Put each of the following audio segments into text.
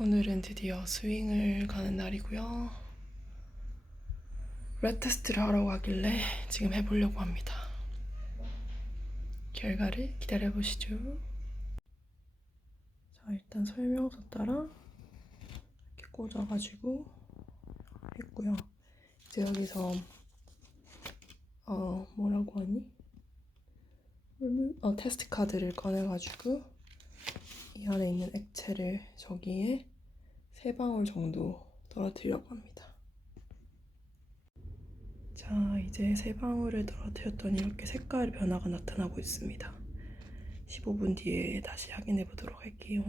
오늘은 드디어 스윙을 가는 날이고요. 랩 테스트를 하러 가길래 지금 해보려고 합니다. 결과를 기다려보시죠. 자, 일단 설명서 따라 이렇게 꽂아가지고 했고요. 이제 여기서 어 뭐라고 하니? 음, 어 테스트 카드를 꺼내가지고 이 안에 있는 액체를 저기에 세 방울 정도 떨어뜨리려고 합니다. 자, 이제 세 방울을 떨어뜨렸더니 이렇게 색깔 변화가 나타나고 있습니다. 15분 뒤에 다시 확인해 보도록 할게요.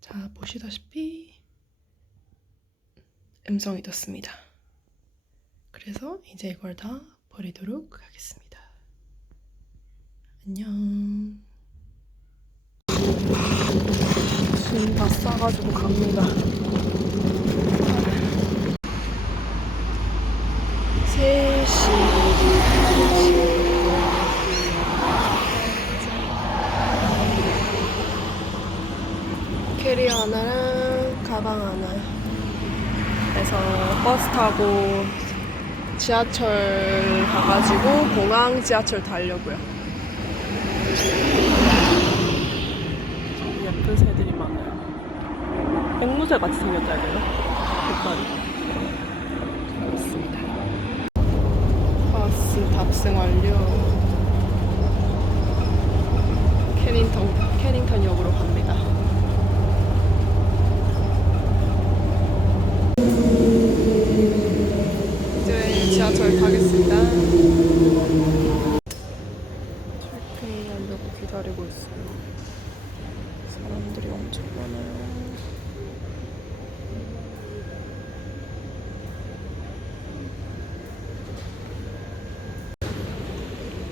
자, 보시다시피 음성이 떴습니다. 그래서 이제 이걸 다 버리도록 하겠습니다. 안녕. 짐 다 싸가지고 갑니다. 3시 캐리어 하나랑 가방 하나 그래서 버스 타고 지하철 가가지고 공항 지하철 타려고요 예쁜 새들이 많아요 앵무새 같이 되나? 색깔이. 그렇습니다. 버스 탑승 완료. 캐닝턴, 캐닝턴 역으로 갑니다 이제 지하철 타겠습니다 체크인 하려고 기다리고 있어요 사람들이 엄청 많아요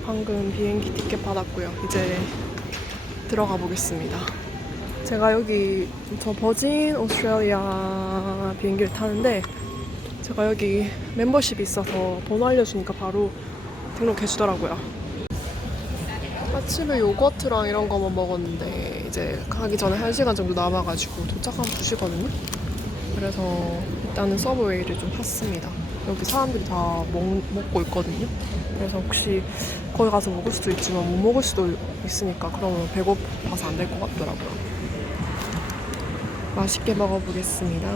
방금 비행기 티켓 받았고요. 이제 들어가 보겠습니다. 제가 여기 저 버진 오스트레일리아 비행기를 타는데 제가 여기 멤버십이 있어서 번호 알려주니까 바로 등록해 주더라고요. 아침에 요거트랑 이런 거만 먹었는데 이제 가기 전에 1시간 정도 남아가지고 도착하면 2시거든요. 그래서 일단은 서브웨이를 좀 탔습니다. 여기 사람들이 다 먹, 먹고 있거든요. 그래서 혹시 거기 가서 먹을 수도 있지만 못 먹을 수도 있으니까 그러면 배고파서 안 될 것 같더라고요. 맛있게 먹어보겠습니다.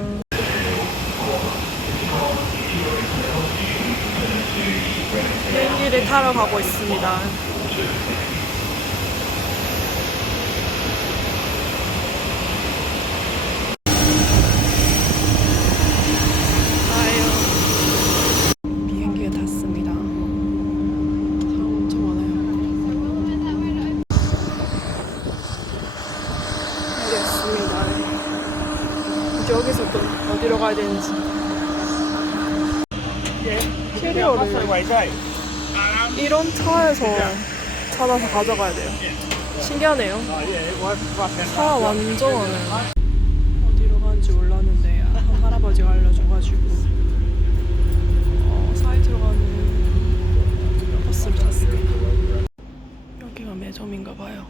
비행기를 타러 가고 있습니다. 아유. 비행기에 탔습니다. 사람 엄청 많아요. 내렸습니다. 이제 여기서 또 어디로 가야 되는지. 캐리어를 이런 차에서 찾아서 가져가야 돼요. 신기하네요. 차 완전. 어디로 가는지 몰랐는데 한 할아버지가 알려줘가지고 어, 사이트로 가는 버스를 탔습니다. 여기가 매점인가 봐요.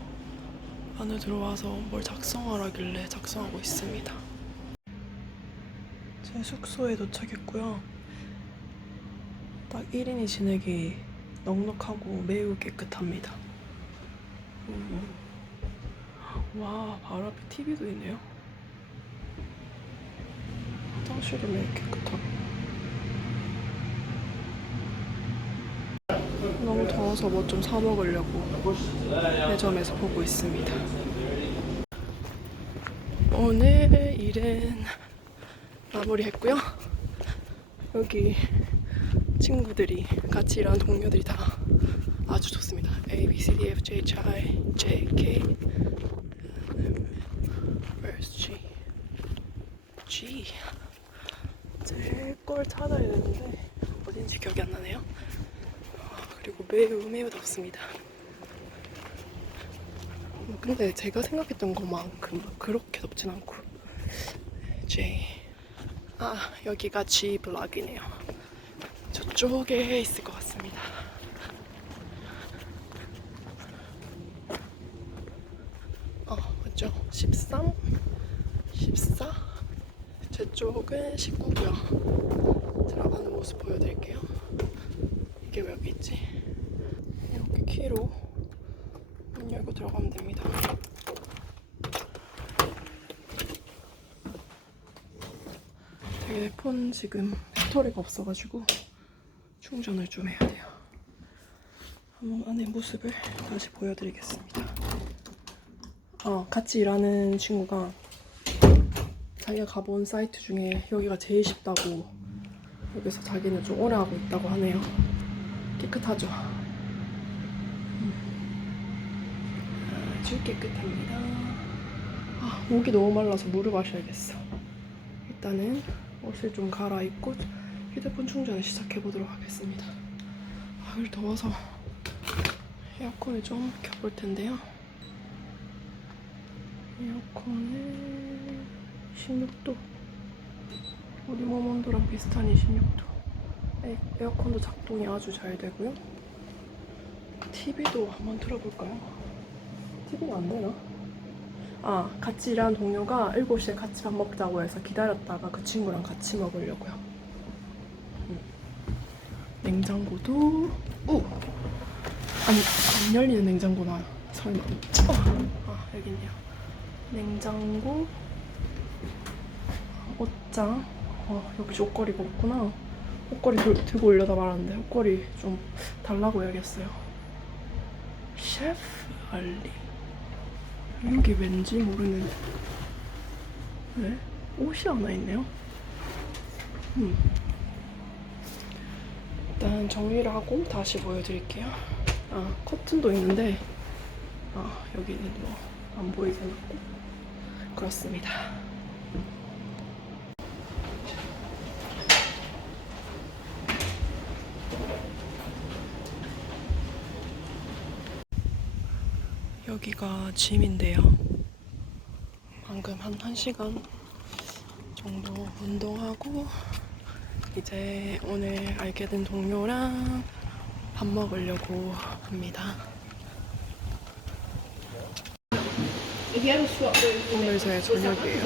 안에 들어와서 뭘 작성하라길래 작성하고 있습니다. 제 숙소에 도착했고요. 딱 1인이 지내기 넉넉하고 매우 깨끗합니다. 음. 와, 바로 앞에 TV도 있네요. 화장실이 매우 깨끗하고. 너무 더워서 뭐 좀 사 먹으려고 매점에서 보고 있습니다. 오늘 일은 마무리했고요. 여기 친구들이 같이 일하는 동료들이 다 아주 좋습니다. A, B, C, D, F, G, H, I, J, K. Where's G? G. 제걸 찾아야 되는데 어딘지 기억이 안 나네요. 아, 그리고 매우 매우 덥습니다. 뭐 근데 제가 생각했던 것만큼 막 그렇게 덥진 않고 J. 아 여기가 G 블락이네요. 저쪽에 있을 것 같습니다. 어, 몇이죠? 13? 14? 제 쪽은 19고요. 들어가는 모습 보여드릴게요. 이게 왜 여기 있지? 이렇게 키로 문 열고 들어가면 됩니다. 되게 폰 지금 배터리가 없어가지고 충전을 좀 해야 돼요. 한번 안의 모습을 다시 보여드리겠습니다. 어, 같이 일하는 친구가 자기가 가본 사이트 중에 여기가 제일 쉽다고 여기서 자기는 좀 오래 하고 있다고 하네요. 깨끗하죠? 음. 아주 깨끗합니다. 아, 목이 너무 말라서 물을 마셔야겠어. 일단은 옷을 좀 갈아입고 휴대폰 충전을 시작해 보도록 하겠습니다. 아, 오늘 더워서 에어컨을 좀 켜볼 텐데요. 에어컨은 16도. 우리 몸 온도랑 비슷한 26도. 에, 에어컨도 작동이 아주 잘 되고요. TV도 한번 틀어볼까요? TV는 안 되나? 아, 같이 일하는 동료가 7시에 같이 밥 먹자고 해서 기다렸다가 그 친구랑 같이 먹으려고요. 음. 냉장고도, 우! 안, 안 열리는 냉장고나, 설마. 어. 아, 여기 있네요. 냉장고, 옷장. 어, 여기 옷걸이가 없구나. 옷걸이 들, 들고 올려다 말았는데, 옷걸이 좀 달라고 해야겠어요. 셰프 알리. 여기 왠지 모르는 네? 옷이 하나 있네요. 음. 일단 정리를 하고 다시 보여드릴게요. 아 커튼도 있는데 아 여기는 뭐 안 보이게 놨고 그렇습니다. 여기가 짐인데요. 방금 한 1시간 정도 운동하고 이제 오늘 알게 된 동료랑 밥 먹으려고 합니다. 오늘 제 저녁이에요.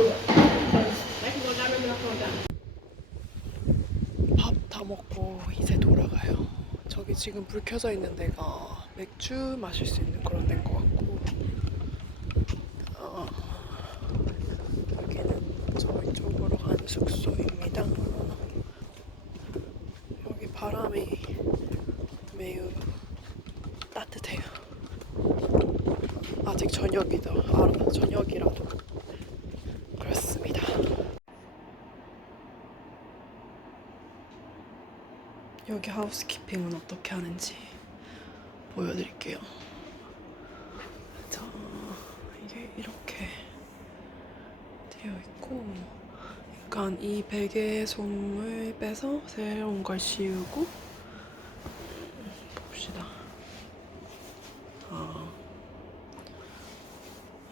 밥 다 먹고 이제 돌아가요. 저기 지금 불 켜져 있는 데가 맥주 마실 수 있는 그런 데인 것 어, 여기는 저희 가는 숙소입니다. 여기 바람이 매우 따뜻해요. 아직 저녁이다. 알아, 저녁이라도 그렇습니다. 여기 하우스키핑은 어떻게 하는지 보여드릴게요. 자, 이게 이렇게 되어 있고, 약간 이 베개 솜을 빼서 새로운 걸 씌우고, 봅시다. 아,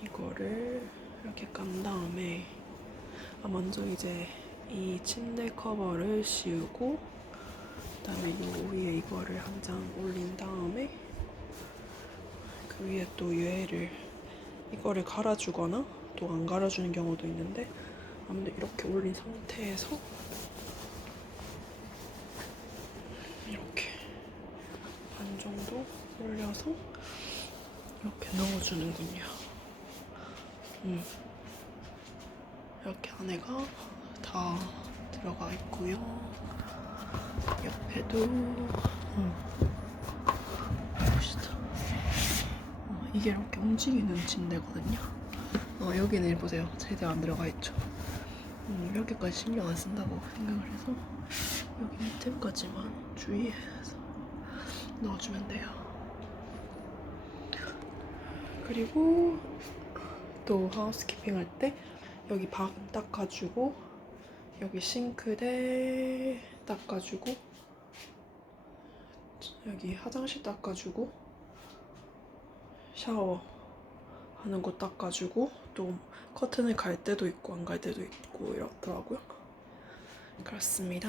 이거를 이렇게 깐 다음에, 아, 먼저 이제 이 침대 커버를 씌우고, 그다음에 요 위에 이거를 한 장 올린 다음에 그 위에 또 얘를 이거를 갈아주거나 또 안 갈아주는 경우도 있는데 아무튼 이렇게 올린 상태에서 이렇게 반 정도 올려서 이렇게 넣어주는군요. 음. 이렇게 안에가 다 들어가 있고요. 옆에도 음. 봅시다. 어, 이게 이렇게 움직이는 침대거든요. 어, 여기는 보세요. 제대로 안 들어가 있죠. 음, 여기까지 신경 안 쓴다고 생각을 해서 여기 밑에까지만 주의해서 넣어주면 돼요. 그리고 또 하우스키핑 할 때 여기 방 닦아주고 여기 싱크대 닦아주고 여기 화장실 닦아주고 샤워 하는 곳 닦아주고 또 커튼을 갈 때도 있고 안 갈 때도 있고 이렇더라고요. 그렇습니다.